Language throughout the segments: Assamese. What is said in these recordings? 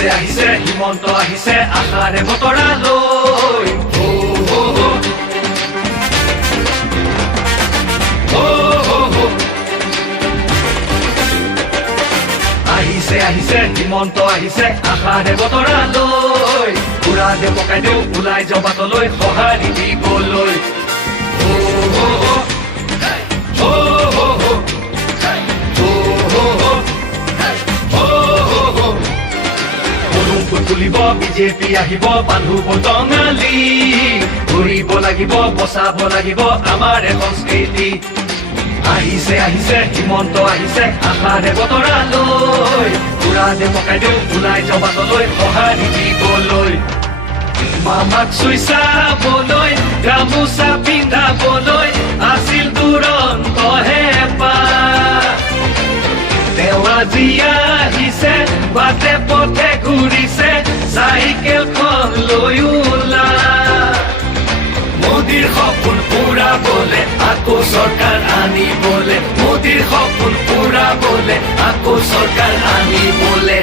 আহিছে আহিছে হিমন্ত আহিছে আশাৰে বতৰা লৈ আহিছে আহিছে হিমন্ত আহিছে আশাৰে বতৰা লৈ পুৰা দে পকাই দিওঁ ওলাই যাওঁ বাটলৈ সঁহাৰি দিবলৈ তুলিব বিজেপি আহিব বান্ধু বটঙালী ঘূৰিব লাগিব বচাব লাগিব আমাৰ সংস্কৃতি আহিছে আহিছে হিমন্ত আহিছে আশাৰে বতৰা লৈ পুৰা দে পকাই দিওঁ ওলাই যাওঁ বাটলৈ সঁহাৰি দিবলৈ মামাক চুই চাবলৈ গামোচা পিন্ধাবলৈ আছিল দুৰন্ত হেঁপাহ তেওঁ আজি আহিছে বাটে পথে ঘূৰিছে চাইকেলখন লৈ ওলা মোদীৰ সপোন পুৰাবলে আকৌ চৰকাৰ আনিবলে মোদীৰ সপোন পুৰাবলে আকৌ চৰকাৰ আনিবলে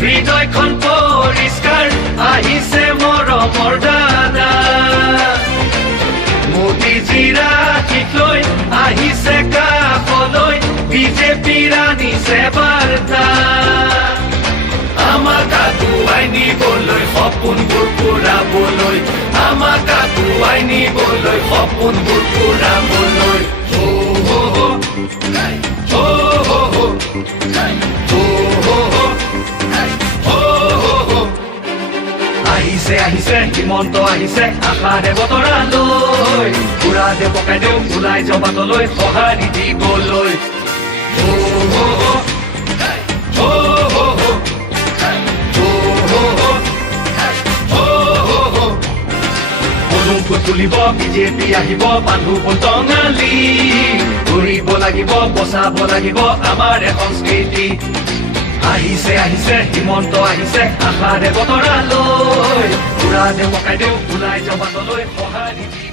হৃদয়খন পৰিষ্কাৰ আহিছে মৰমৰ দাদা মোদীজীৰ আশীষ লৈ আহিছে কাষলৈ বিজেপিৰ আনিছে বাৰ্তা আমাক আগুৱাই নিবলৈ সপোনবোৰ পুৰাবলৈ আমাক আগুৱাই নিবলৈ সপোনবোৰ পুৰাবলৈ আহিছে আহিছে হিমন্ত আহিছে আশাৰে বতৰা লৈ পুৰা দে পকাই দিওঁ ওলাই যাওঁ বাটলৈ সঁহাৰি দিবলৈ তুলিব বিজেপি আহিব বান্ধু বটঙালী ঘূৰিব লাগিব বচাব লাগিব আমাৰ সংস্কৃতি আহিছে আহিছে হিমন্ত আহিছে আশাৰে বতৰা লৈ পুৰা দে পকাই দিওঁ ওলাই যাওঁ বাটলৈ সঁহাৰি